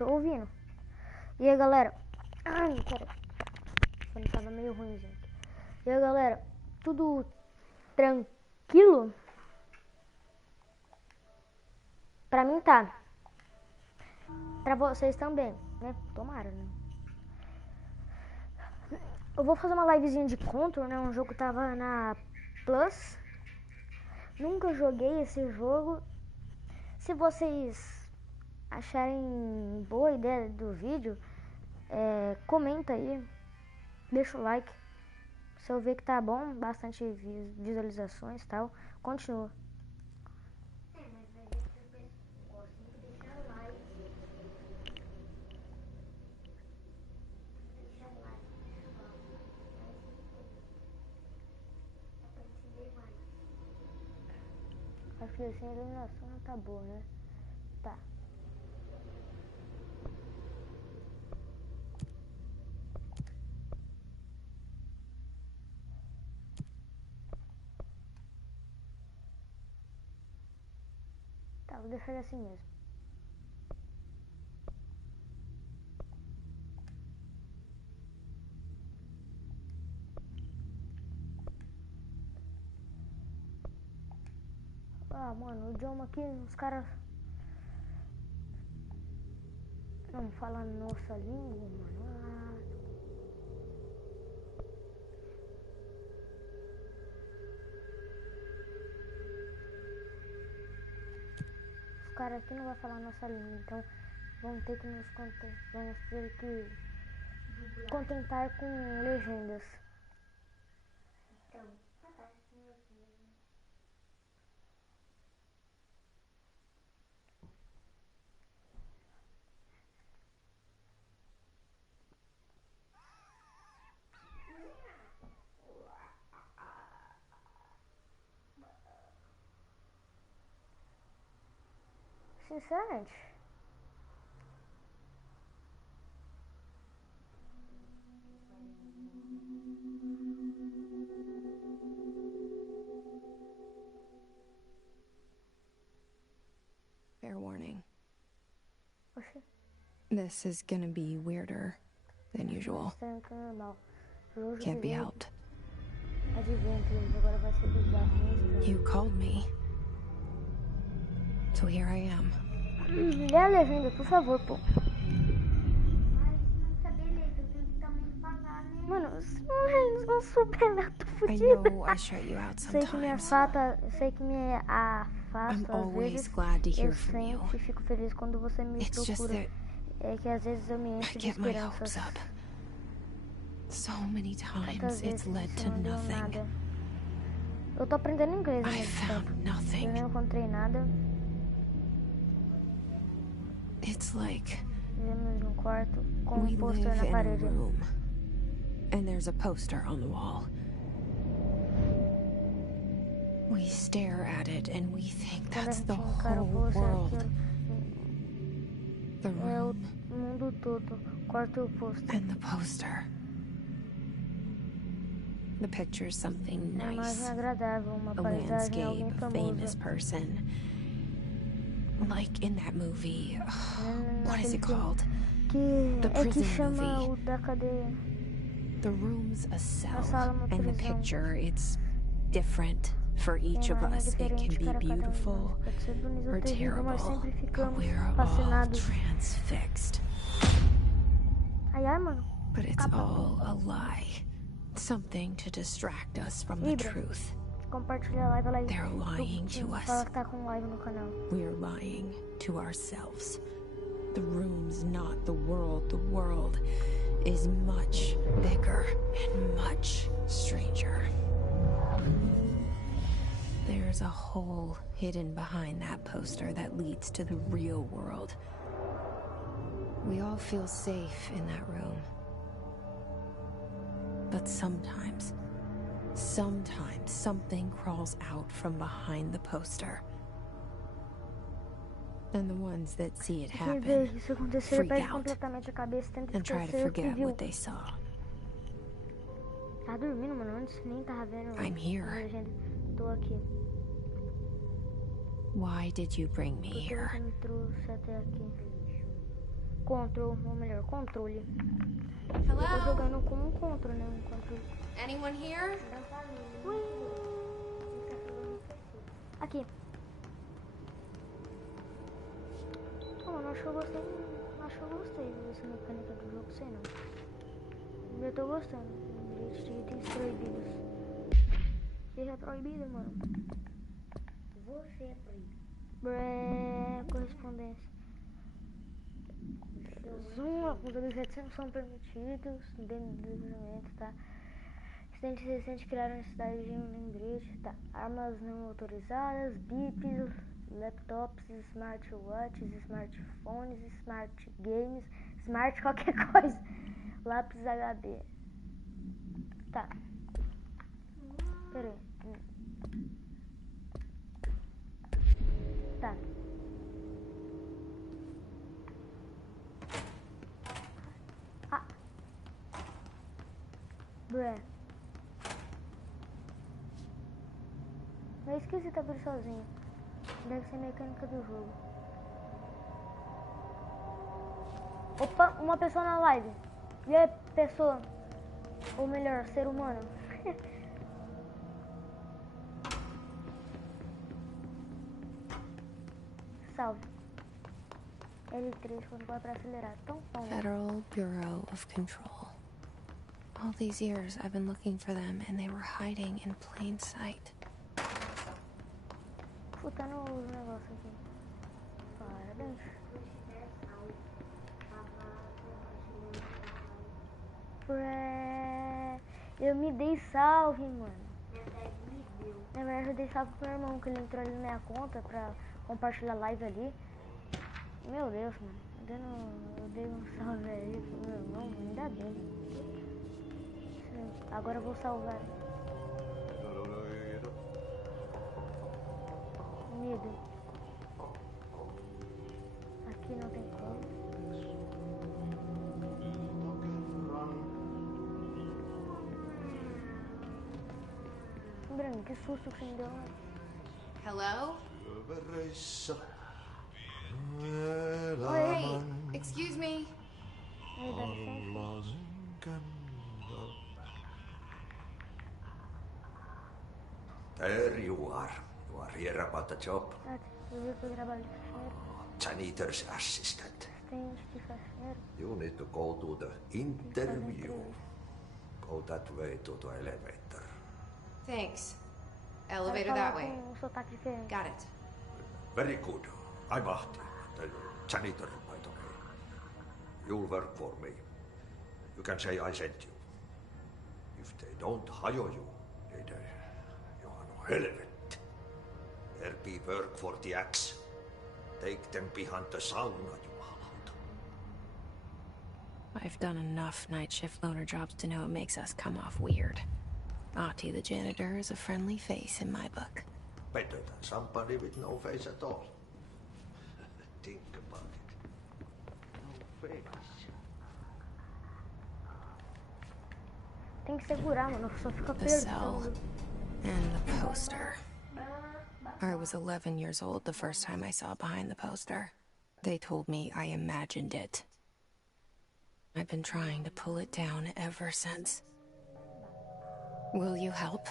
Tô ouvindo. E aí, galera? Ai, pera. O fone tava meio ruim, gente. E aí, galera? Tudo tranquilo? Pra mim tá. Pra vocês também, né? Tomara, né? Eu vou fazer uma livezinha de Control, né? Um jogo que tava na Plus. Nunca joguei esse jogo. Se vocês acharem boa a ideia do vídeo, comenta aí. Deixa o like. Se eu ver que tá bom, bastante visualizações e tal, continua. Acho que assim a iluminação não tá boa, né? Tá. Tá, vou deixar assim mesmo. Ah, mano, o idioma aqui, os caras não falam nossa língua, mano. Os caras aqui não vão falar nossa língua, então vamos ter que vamos ter que contentar com legendas. Sinceramente. Fair warning. Oxi. This is gonna be weirder than usual. Can't be helped. You called me. So here I am. Lê a legenda, por favor, pô. Mano, eu não souber ler, eu tô I fodida. know I shut you out Sei que me sometimes. afasta I'm às always vezes. glad to hear Eu from you. sempre fico feliz quando você me It's just procura. that É que às vezes eu me I encho de get my hopes esperanças. up. So many Tantas times vezes it's led isso to não deu nothing. nada. Eu tô aprendendo inglês ao I mesmo tempo. found Eu nothing. não encontrei nada. It's like Vivemos num quarto com we um pôster live na in a parede. room, and there's a poster on the wall. We stare at it and we think Quando a that's gente the encara o whole pôster, world. aquilo The é o room mundo todo. Quarto e o pôster. and the poster. The picture's something A imagem nice. é agradável, uma A paisagem, alguém landscape, a famous famoso. person. Like in that movie. What is Naquele it filme called? que The é que prison chama movie. o da cadeia. The room's a cell, sala é uma and the prisão. picture, it's different for E a each of imagem é us. It diferente can be para cada um de beautiful nós. Pode ser bonito ou or terrível, mas terrible, sempre but ficamos we're all fascinados. transfixed. Ai, ai, mano. But it's Capa. all a lie. Something to distract us from the Ibra, truth. compartilha a live, ela aí. They're lying to us. Fala que tá com live no canal. We're lying to ourselves. The room's not the world. The world is much bigger and much stranger. There's a hole hidden behind that poster that leads to the real world. We all feel safe in that room. But sometimes something crawls out from behind the poster. And the ones that see it happen Isso acontecer, freak perde out completamente a cabeça, tenta and try to esquecer o que forget viu. what they saw. Tá dormindo, mano, antes nem tava vendo. I'm here. A legenda. Tô aqui. Why did you bring me Por que here? você me trouxe até aqui? controle, ou melhor, controle. Eu tô Hello? jogando com um controle, né? Um controle. Anyone here? Ui. Aqui. Oh, mano, acho que eu gostei. Acho que eu gostei dessa mecânica do jogo, sei não. Eu tô gostando. De itens proibidos. Você é proibido, mano. Você é proibido. Correspondência. Zoom, alguns objetos não são permitidos dentro do livramento, tá? Estudantes recentes criaram a cidade de um lembrete, tá? Armas não autorizadas, bips, laptops, smartwatches, smartphones, smart games, smart qualquer coisa. Lápis HD. Tá. Pera aí. Tá. Ah. Bruh. Eu esqueci de abrir sozinho. Deve ser mecânica do jogo. Opa, uma pessoa na live. E aí, pessoa? Ou melhor, ser humano. Salve. L3 quando vai pra acelerar. Tão bom. Federal Bureau of Control. All these years I've been looking for them and they were hiding in plain sight. Escutando os negócios aqui. Parabéns. Eu me dei salve, mano. Na verdade, eu dei salve pro meu irmão, que ele entrou ali na minha conta pra compartilhar live ali. Meu Deus, mano. Eu dei um salve aí pro meu irmão, ainda bem. Agora eu vou salvar. Medo. Aqui não tem como. Bruno, que susto que você me deu. Hello? Oi. Excuse me. Ei, dá licença. There you are. You are here about the job. Eu vi pro trabalho de faxineiro. Janitor's assistant. Assistente de faxineiro. You need to go to the interview. Go that way to the elevator. Thanks. Ela Elevator fala that way. com um sotaque diferente. Got it. Very good. I'm Ahti, the janitor, by the way. You'll work for me. You can say I sent you. If they don't hire you, then you are no helvet. There be work for the axe. Take them behind the sauna, jumalauta. I've done enough night shift loner jobs to know it makes us come off weird. Ahti the janitor is a friendly face in my book. Better than somebody with no face at all. Think about it. No face. Tem que segurar, mano. Só fica The cell apertando. and the poster. I was 11 years old the first time I saw behind the poster. They told me I imagined it. I've been trying to pull it down ever since. Will you help?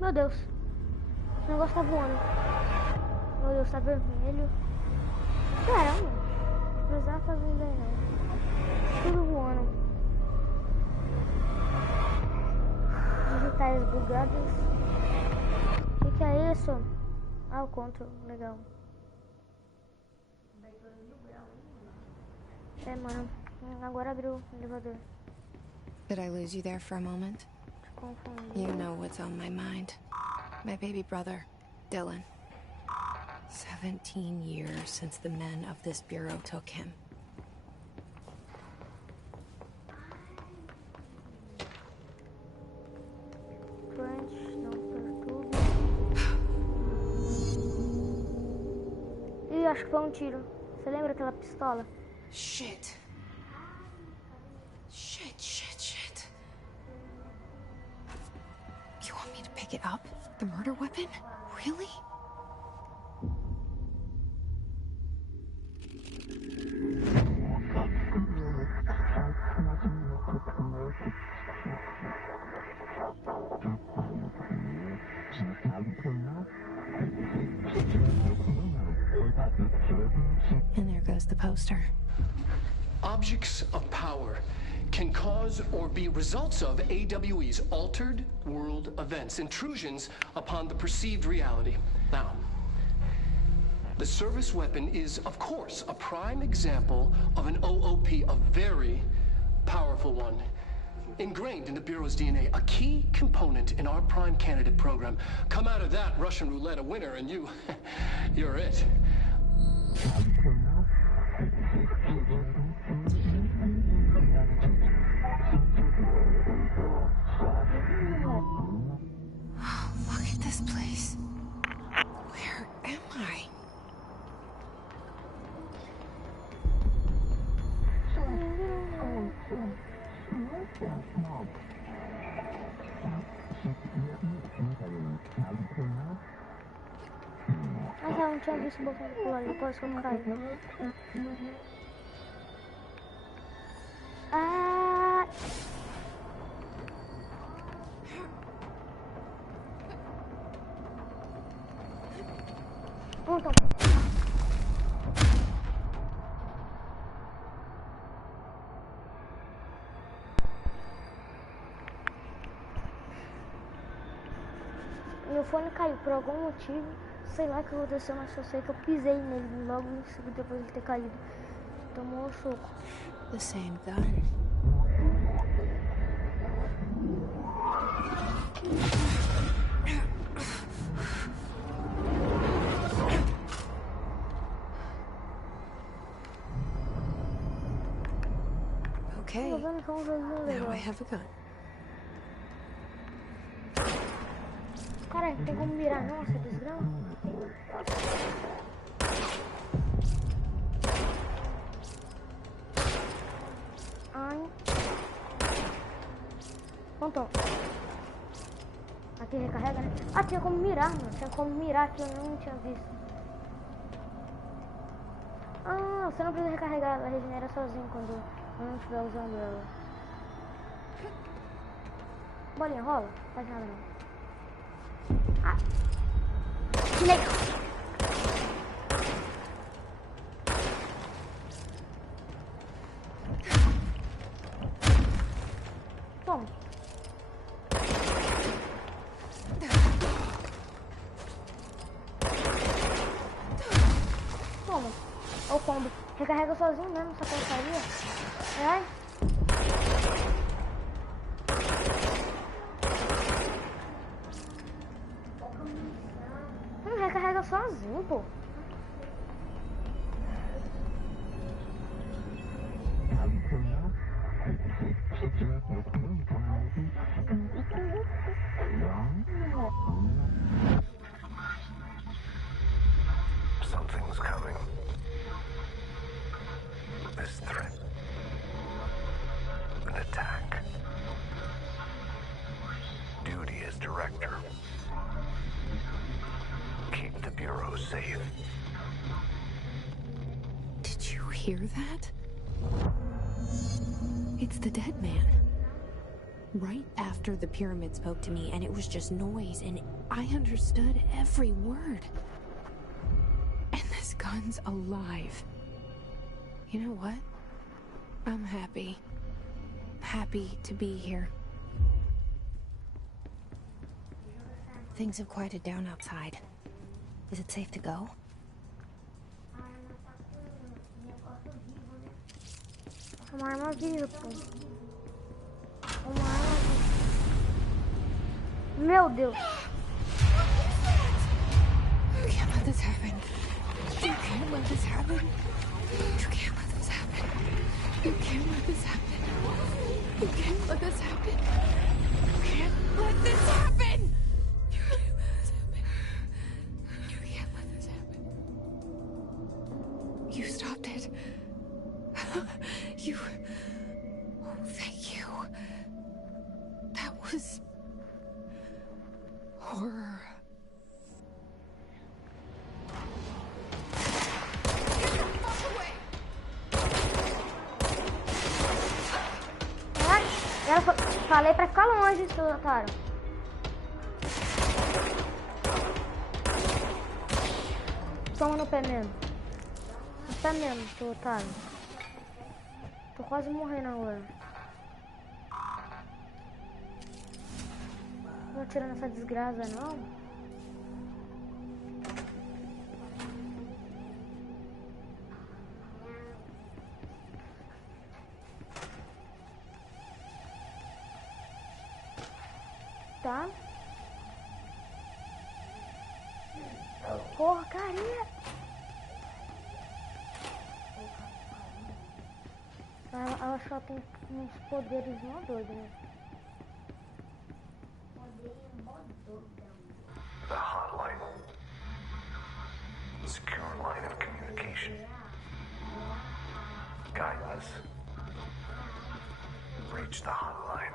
Meu Deus. O negócio tá voando. Meu Deus, tá vermelho. Caramba. Não precisava fazer isso aí, não. Tudo voando. Digitais bugadas. O que é isso? Ah, o controle. Legal. É, mano. Agora abriu o elevador. Did I lose you there for a moment? You know what's on my mind. My baby brother, Dylan. 17 years since the men of this bureau took him. Ih, acho que foi um tiro. Você lembra aquela pistola? Shit. Shit. You want me to pick it up? The murder weapon? Really? And there goes the poster. Objects of power can cause or be results of AWE's altered world events, intrusions upon the perceived reality. Now, the service weapon is, of course, a prime example of an OOP, a very powerful one. Ingrained in the Bureau's DNA, a key component in our prime candidate program. Come out of that Russian roulette a winner and you're it. Look at this place. Where am I? Ah, não tinha visto o botão de pular ali, depois que eu caí. Ah! Então. Meu fone caiu por algum motivo, sei lá o que aconteceu, mas só sei que eu pisei nele logo em seguida depois de ter caído. Tomou um soco. The same gun. Okay, now I have a gun. Cara, não tem como mirar não essa desgrama? Ai. Pronto. Aqui recarrega, né? Ah, tinha como mirar, mano. Tinha como mirar aqui, eu não tinha visto. Ah, você não precisa recarregar, ela regenera sozinho quando eu não estiver usando ela. Bolinha, rola? Faz nada não. Ah. Que legal! Toma. Toma. Olha o combo. Recarrega sozinho mesmo, essa porcaria. Ai. Recarrega sozinho, pô. Something's coming. This threat. An attack. Duty as director. Keep the Bureau safe. Did you hear that? It's the dead man. Right after the pyramid spoke to me, and it was just noise, and I understood every word. And this gun's alive. You know what? I'm happy. Happy to be here. Things have quieted down outside. Is it safe to go? Uma arma viva, pô. Uma arma viva. Meu Deus. You can't let this happen. You can't let this happen. You can't let this happen. You can't let this happen. You can't let this happen. You can't let this happen. You can't let this happen. You can't let this happen. You stopped it. You... Oh, thank you. That was... horror. Falei pra ficar longe, seu otário. Toma no pé mesmo. No pé mesmo, seu otário. Tô quase morrendo agora. Não vou atirar nessa desgraça, não. Tá? Porcaria! Ela só tem uns poderes mó doidos, né? The hotline. Secure line of communication. Guidance. Reach the hotline.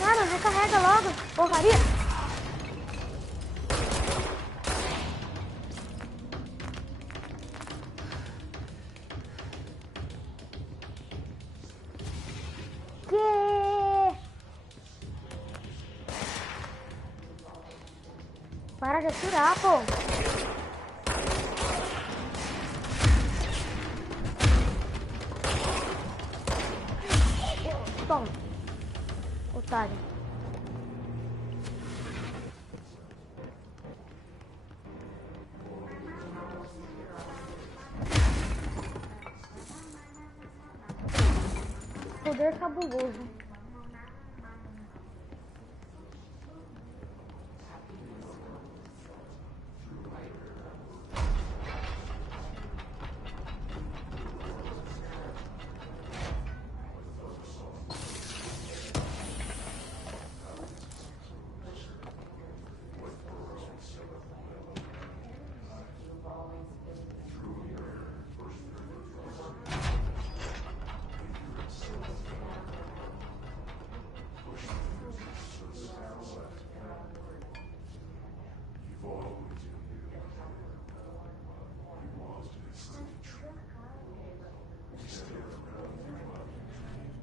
Cara, recarrega logo, porcaria! Para de atirar, pô! Toma, otário. Poder cabuloso.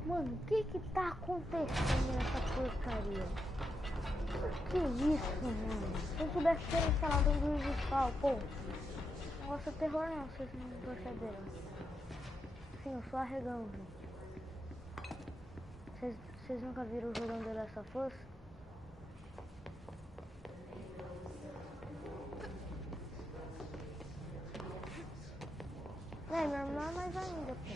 Mano, o que tá acontecendo nessa porcaria? Que isso, mano? Se eu soubesse ter instalado um vídeo virtual, pô. Negócio é terror não, vocês não perceberam. Sim, eu sou arregão, viu? Vocês nunca viram jogando The Last of Us? É, minha irmã mais ainda, pô.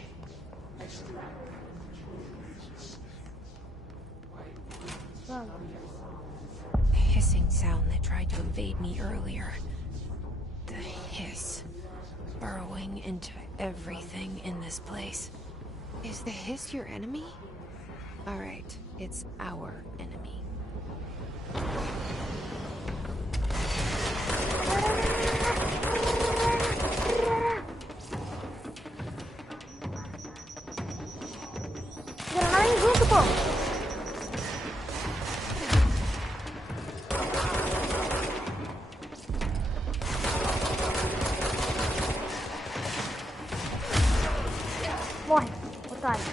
Vamos. The hissing sound that tried to invade me earlier. The hiss. Burrowing into everything in this place. Is the hiss your enemy? Alright, it's our enemy. Granada junto, pô! Morre, otário.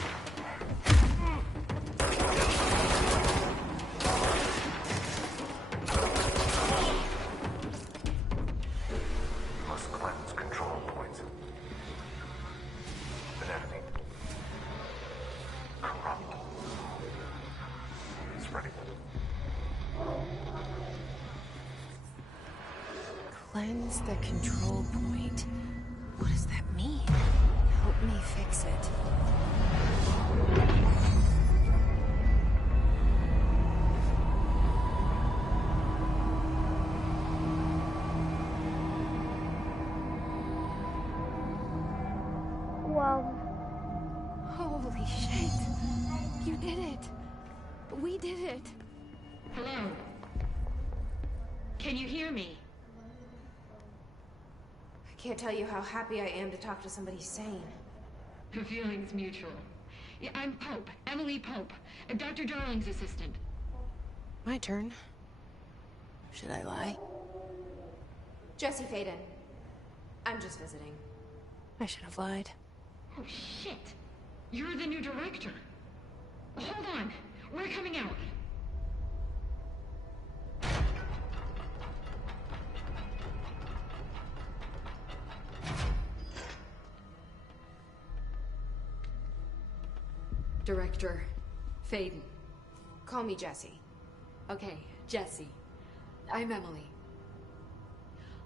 Must cleanse control Cleanse the control point. What does that mean? Help me fix it. Wow. Holy shit. You did it. We did it. Hello? Can you hear me? I can't tell you how happy I am to talk to somebody sane. The feeling's mutual. Yeah, I'm Pope, Emily Pope, Dr. Darling's assistant. My turn. Should I lie? Jesse Faden. I'm just visiting. I should have lied. Oh, shit. You're the new director. Hold on. We're coming out. Director Faden. Call me Jesse. Okay, Jesse. I'm Emily.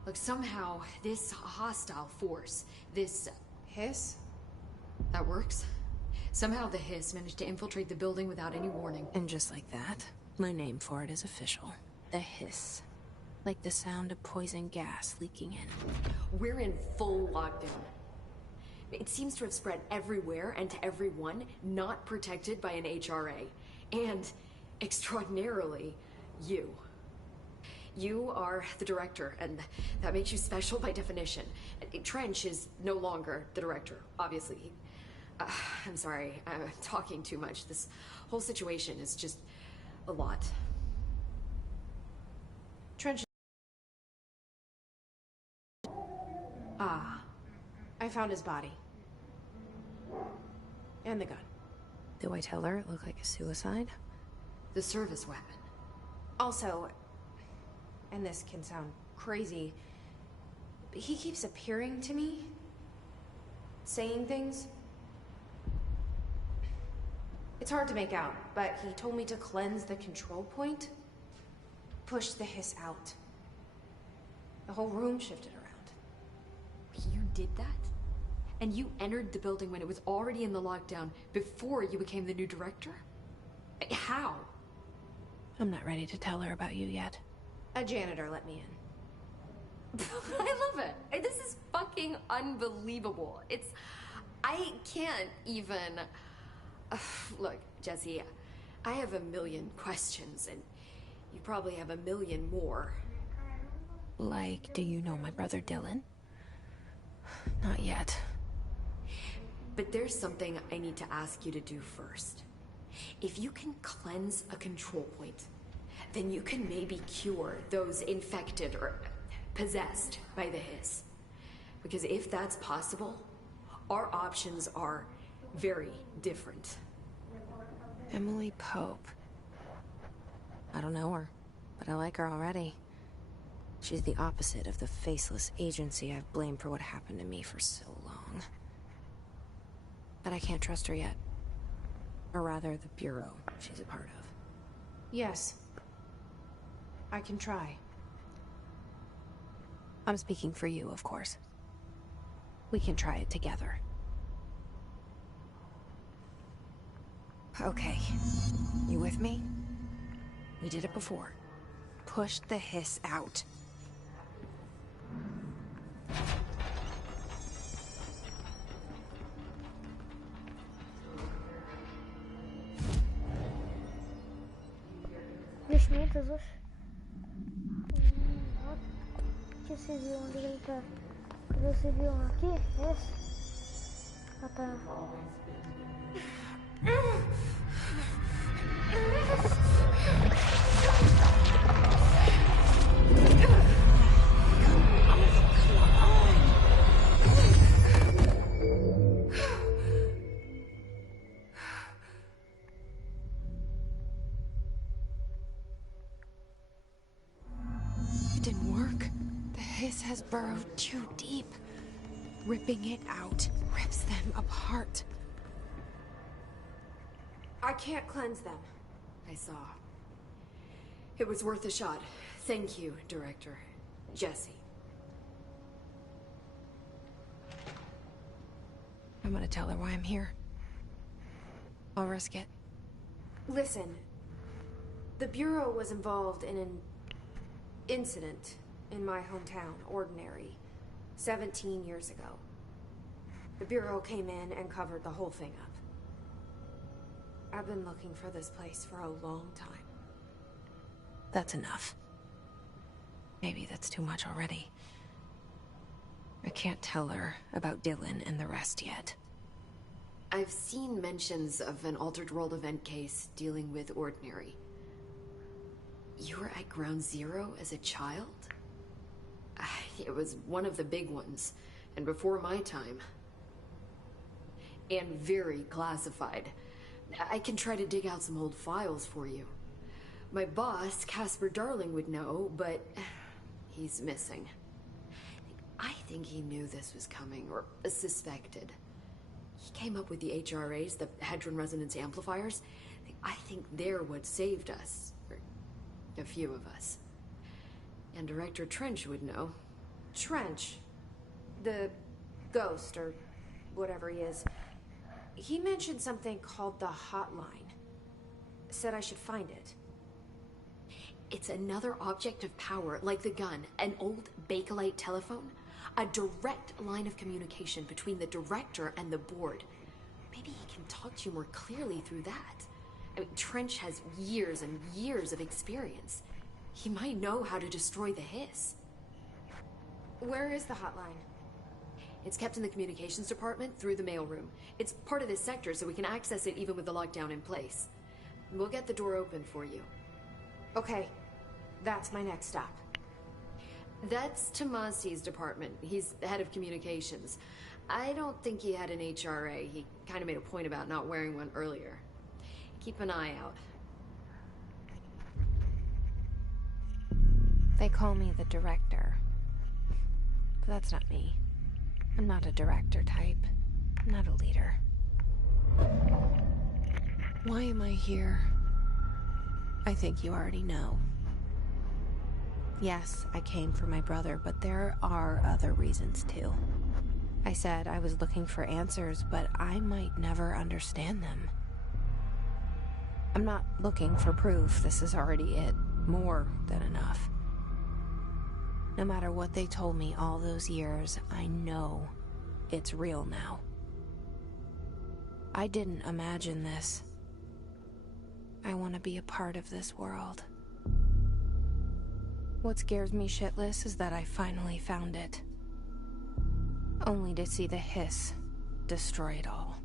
Look, somehow this hostile force, this Hiss? that works. Somehow the hiss managed to infiltrate the building without any warning. And just like that, my name for it is official. The hiss. Like the sound of poison gas leaking in. We're in full lockdown. It seems to have spread everywhere and to everyone not protected by an HRA. And, extraordinarily, you. You are the director, and that makes you special by definition. Trench is no longer the director, obviously. I'm sorry, I'm talking too much. This whole situation is just a lot. Trench. I found his body. And the gun. Do I tell her it looked like a suicide? The service weapon. Also, and this can sound crazy, but he keeps appearing to me, saying things. It's hard to make out, but he told me to cleanse the control point, push the hiss out. The whole room shifted around. You did that? And you entered the building when it was already in the lockdown before you became the new director? How? I'm not ready to tell her about you yet. A janitor let me in. I love it. This is fucking unbelievable. I can't even... Look, Jesse, I have a million questions, and you probably have a million more. Like, do you know my brother Dylan? Not yet. But there's something I need to ask you to do first. If you can cleanse a control point, then you can maybe cure those infected or possessed by the hiss. Because if that's possible, our options are very different. Emily Pope. I don't know her, but I like her already. She's the opposite of the faceless agency I've blamed for what happened to me for so long. But I can't trust her yet. Or rather, the bureau she's a part of. Yes. I can try. I'm speaking for you, of course. We can try it together. Okay. You with me? We did it before. Push the hiss out. Vestimentas, oxe. Que vocês viram onde ele tá? Cadê você viu um aqui? Esse? Ah, tá. It didn't work. The hiss has burrowed too deep. Ripping it out rips them apart. I can't cleanse them. I saw. It was worth a shot. Thank you, Director. Jesse. I'm gonna tell her why I'm here. I'll risk it. Listen, the Bureau was involved in an incident in my hometown, Ordinary, 17 years ago. The Bureau came in and covered the whole thing up. I've been looking for this place for a long time. That's enough. Maybe that's too much already. I can't tell her about Dylan and the rest yet. I've seen mentions of an Altered World event case dealing with Ordinary. You were at Ground Zero as a child? It was one of the big ones, and before my time. And very classified. I can try to dig out some old files for you. My boss, Casper Darling, would know, but he's missing. I think he knew this was coming, or suspected. He came up with the HRAs, the Hadron Resonance Amplifiers. I think they're what saved us. Or a few of us. And Director Trench would know. Trench? The ghost, or whatever he is. He mentioned something called the Hotline. Said I should find it. It's another object of power, like the gun, an old Bakelite telephone. A direct line of communication between the director and the board. Maybe he can talk to you more clearly through that. I mean, Trench has years and years of experience. He might know how to destroy the Hiss. Where is the hotline? It's kept in the communications department through the mailroom. It's part of this sector, so we can access it even with the lockdown in place. We'll get the door open for you. Okay, that's my next stop. That's Tomasi's department. He's the head of communications. I don't think he had an HRA. He kind of made a point about not wearing one earlier. Keep an eye out. They call me the director. But that's not me. I'm not a director type. I'm not a leader. Why am I here? I think you already know. Yes, I came for my brother, but there are other reasons too. I said I was looking for answers, but I might never understand them. I'm not looking for proof. This is already it. More than enough. No matter what they told me all those years, I know it's real now. I didn't imagine this. I want to be a part of this world. What scares me shitless is that I finally found it. Only to see the Hiss destroy it all.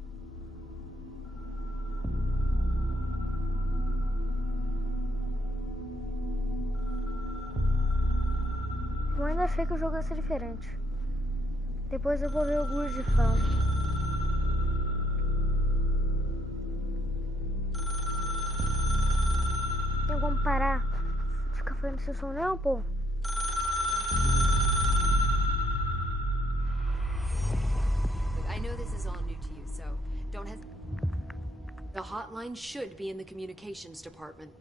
Eu ainda achei que o jogo ia ser diferente. Depois eu vou ver o Gurgi fala. Tem como parar de ficar fazendo esse som não, pô? I know this is all new to you, so don't hesitate. The hotline should be in the communications department.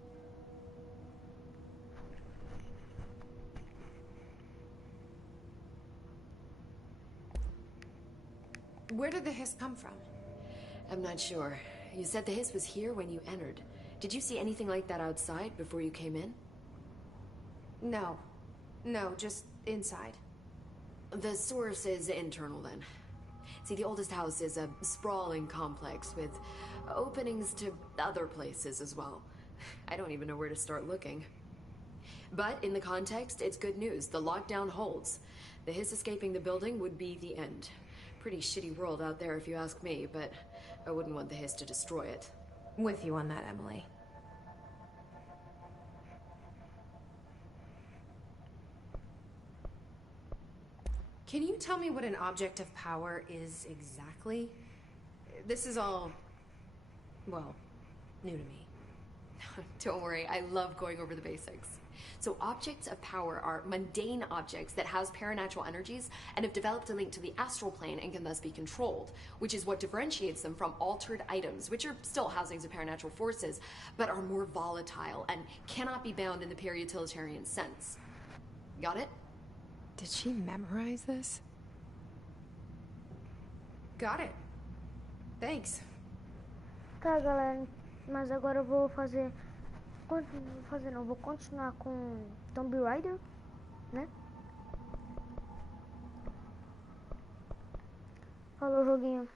Where did the Hiss come from? I'm not sure. You said the Hiss was here when you entered. Did you see anything like that outside before you came in? No. No, just inside. The source is internal then. See, the oldest house is a sprawling complex with openings to other places as well. I don't even know where to start looking. But in the context, it's good news. The lockdown holds. The Hiss escaping the building would be the end. Pretty shitty world out there if you ask me, but I wouldn't want the Hiss to destroy it. With you on that, Emily. Can you tell me what an object of power is exactly? This is all, well, new to me. Don't worry, I love going over the basics. So objects of power are mundane objects that house paranatural energies and have developed a link to the astral plane and can thus be controlled, which is what differentiates them from altered items, which are still housings of paranatural forces, but are more volatile and cannot be bound in the pure utilitarian sense. Got it? Did she memorize this? Got it. Thanks. Tá, galera, mas agora eu vou fazer... Não, vou continuar com Tomb Raider, né? Falou, joguinho.